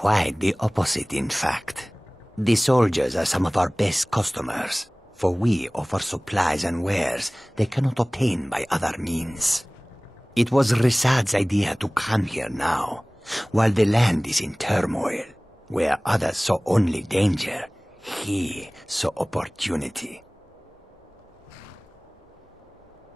Quite the opposite, in fact. The soldiers are some of our best customers, for we offer supplies and wares they cannot obtain by other means. It was Risad's idea to come here now, while the land is in turmoil. Where others saw only danger, he saw opportunity.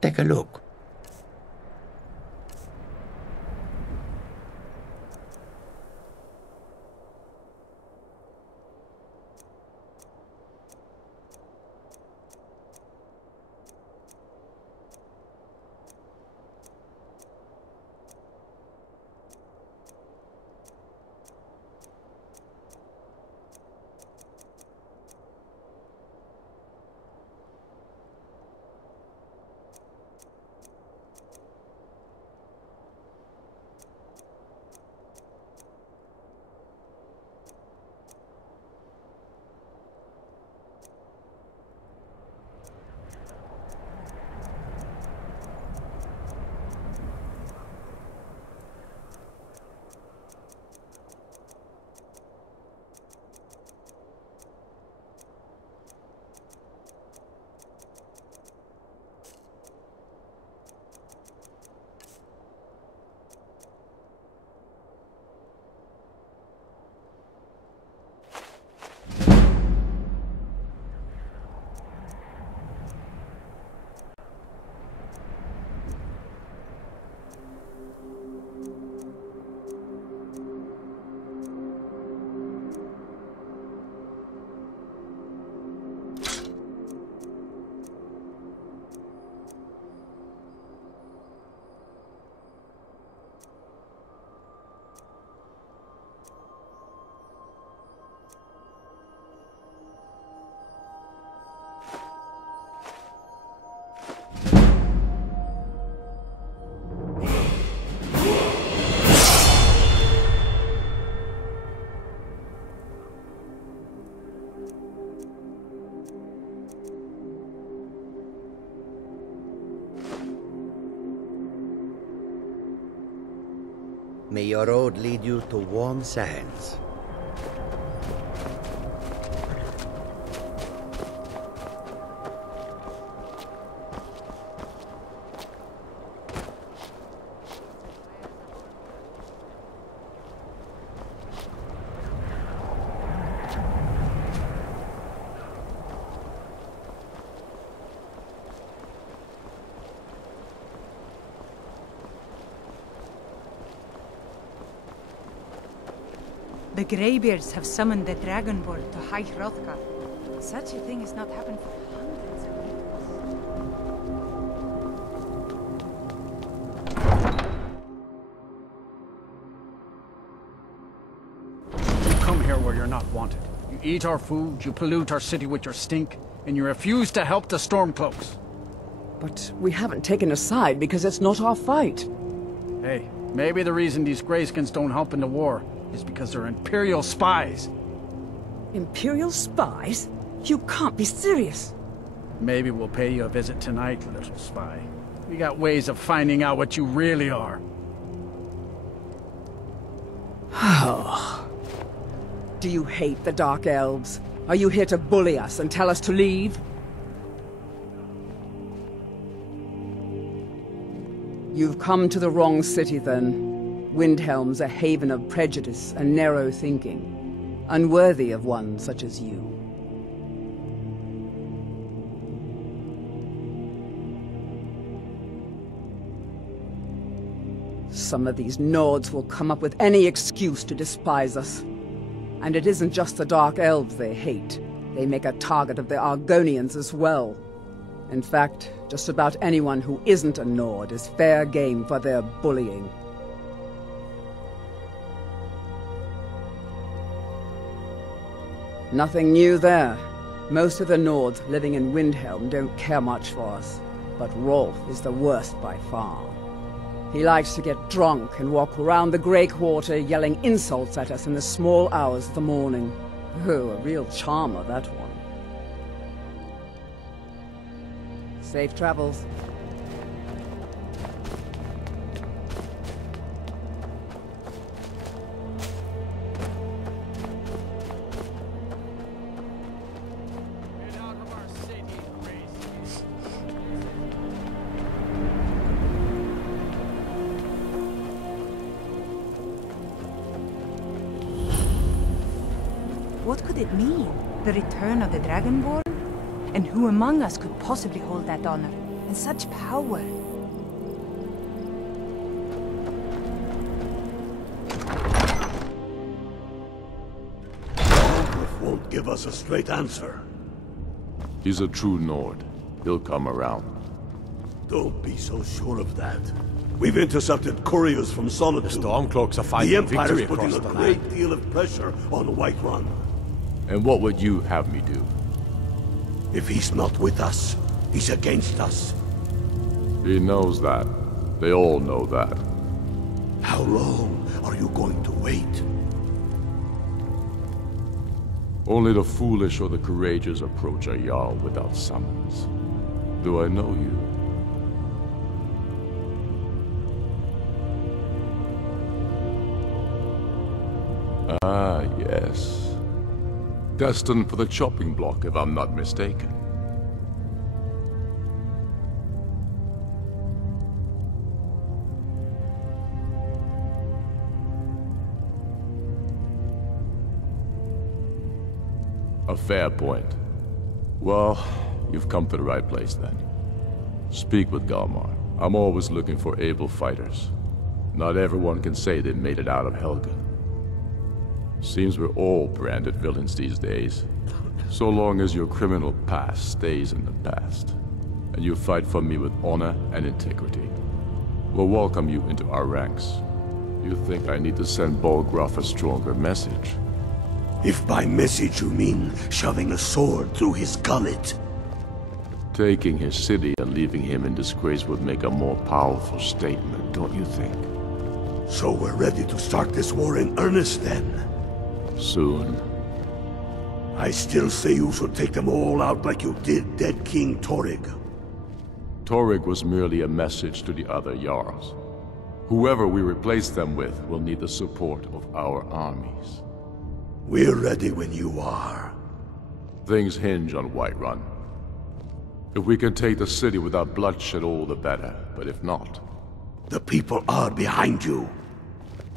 Take a look. May your road lead you to warm sands. The Greybeards have summoned the Dragonborn to High Hrothgar. Such a thing has not happened for hundreds of years. You come here where you're not wanted. You eat our food, you pollute our city with your stink, and you refuse to help the Stormcloaks. But we haven't taken a side because it's not our fight. Hey, maybe the reason these Greyskins don't help in the war is because they're Imperial spies. Imperial spies? You can't be serious. Maybe we'll pay you a visit tonight, little spy. We got ways of finding out what you really are. Oh. Do you hate the Dark Elves? Are you here to bully us and tell us to leave? You've come to the wrong city, then. Windhelm's a haven of prejudice and narrow thinking, unworthy of one such as you. Some of these Nords will come up with any excuse to despise us. And it isn't just the Dark Elves they hate. They make a target of the Argonians as well. In fact, just about anyone who isn't a Nord is fair game for their bullying. Nothing new there. Most of the Nords living in Windhelm don't care much for us, but Rolf is the worst by far. He likes to get drunk and walk around the Grey Quarter yelling insults at us in the small hours of the morning. Oh, a real charmer, that one. Safe travels. What could it mean? The return of the Dragonborn? And who among us could possibly hold that honor? And such power? Wolf won't give us a straight answer. He's a true Nord. He'll come around. Don't be so sure of that. We've intercepted couriers from Solitude. The Stormcloaks are The finding Empire's victory putting across a the great land. deal of pressure on Whiterun. And what would you have me do? If he's not with us, he's against us. He knows that. They all know that. How long are you going to wait? Only the foolish or the courageous approach a Jarl without summons. Do I know you? Ah, yes. Destined for the chopping block, if I'm not mistaken. A fair point. Well, you've come to the right place then. Speak with Galmar. I'm always looking for able fighters. Not everyone can say they made it out of Helga. Seems we're all branded villains these days. So long as your criminal past stays in the past, and you fight for me with honor and integrity, we'll welcome you into our ranks. You think I need to send Bolgraf a stronger message? If by message you mean shoving a sword through his gullet. Taking his city and leaving him in disgrace would make a more powerful statement, don't you think? So we're ready to start this war in earnest then? Soon. I still say you should take them all out like you did dead King Torrig. Torrig was merely a message to the other Jarls. Whoever we replace them with will need the support of our armies. We're ready when you are. Things hinge on Whiterun. If we can take the city without bloodshed, all the better. But if not... The people are behind you.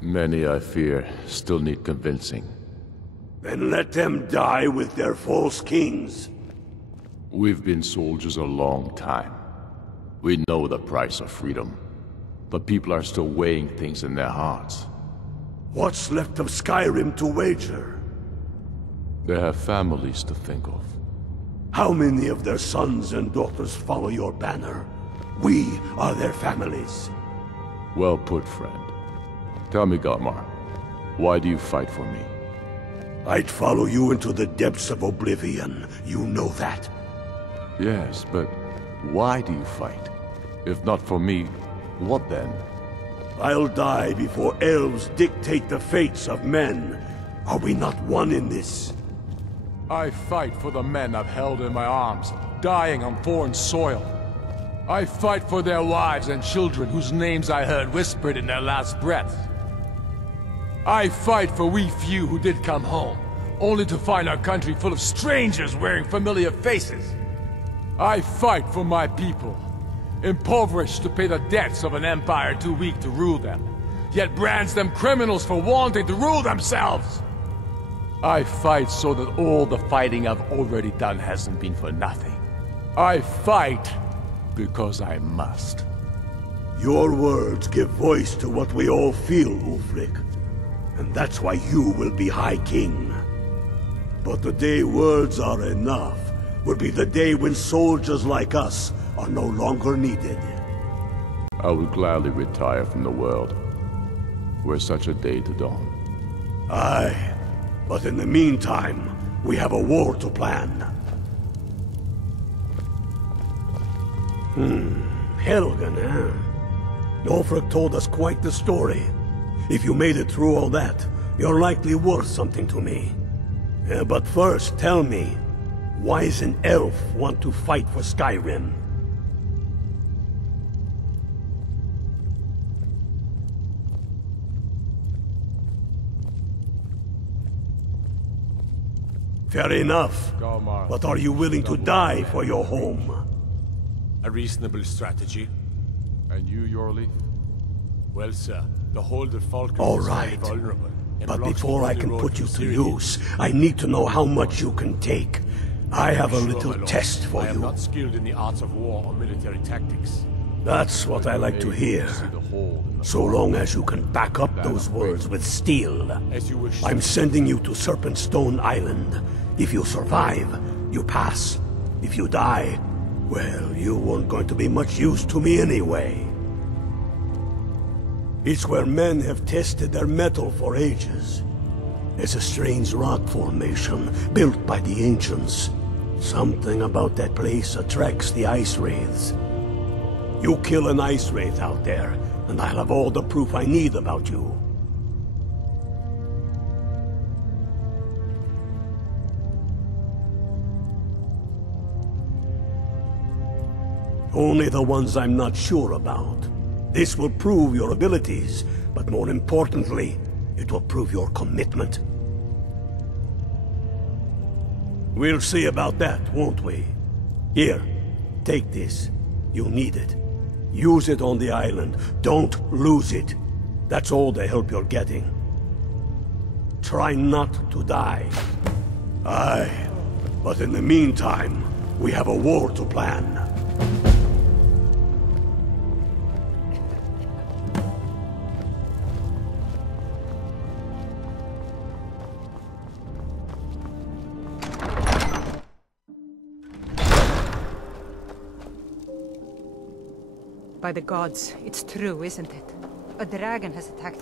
Many, I fear, still need convincing. Then let them die with their false kings. We've been soldiers a long time. We know the price of freedom. But people are still weighing things in their hearts. What's left of Skyrim to wager? They have families to think of. How many of their sons and daughters follow your banner? We are their families. Well put, friend. Tell me, Galmar, why do you fight for me? I'd follow you into the depths of oblivion. You know that. Yes, but why do you fight? If not for me, what then? I'll die before elves dictate the fates of men. Are we not one in this? I fight for the men I've held in my arms, dying on foreign soil. I fight for their wives and children whose names I heard whispered in their last breath. I fight for we few who did come home, only to find our country full of strangers wearing familiar faces. I fight for my people, impoverished to pay the debts of an empire too weak to rule them, yet brands them criminals for wanting to rule themselves. I fight so that all the fighting I've already done hasn't been for nothing. I fight because I must. Your words give voice to what we all feel, Ulfric. And that's why you will be High King. But the day words are enough will be the day when soldiers like us are no longer needed. I would gladly retire from the world, were such a day to dawn. Aye, but in the meantime, we have a war to plan. Helgen, eh? Ulfric told us quite the story. If you made it through all that, you're likely worth something to me. But first, tell me, why does an elf want to fight for Skyrim? Fair enough. Galmar. But are you willing to die for your home? A reasonable strategy. And you, Yorleaf? Well, sir, the Holder Falcon All is right. very vulnerable. But blocks before the I only can road put to you to Syria. use, I need to know how much you can take. I have a Sure, little my lord. test for I am you. not skilled in the arts of war or military tactics. That's what I like to hear. So long as you can back up those words with steel. As you wish. I'm sending you to Serpentstone Island. If you survive, you pass. If you die, well, you weren't going to be much use to me anyway. It's where men have tested their metal for ages. It's a strange rock formation built by the ancients. Something about that place attracts the ice wraiths. You kill an ice wraith out there, and I'll have all the proof I need about you. Only the ones I'm not sure about. This will prove your abilities, but more importantly, it will prove your commitment. We'll see about that, won't we? Here, take this. You'll need it. Use it on the island. Don't lose it. That's all the help you're getting. Try not to die. Aye, but in the meantime, we have a war to plan. By the gods, it's true, isn't it? A dragon has attacked.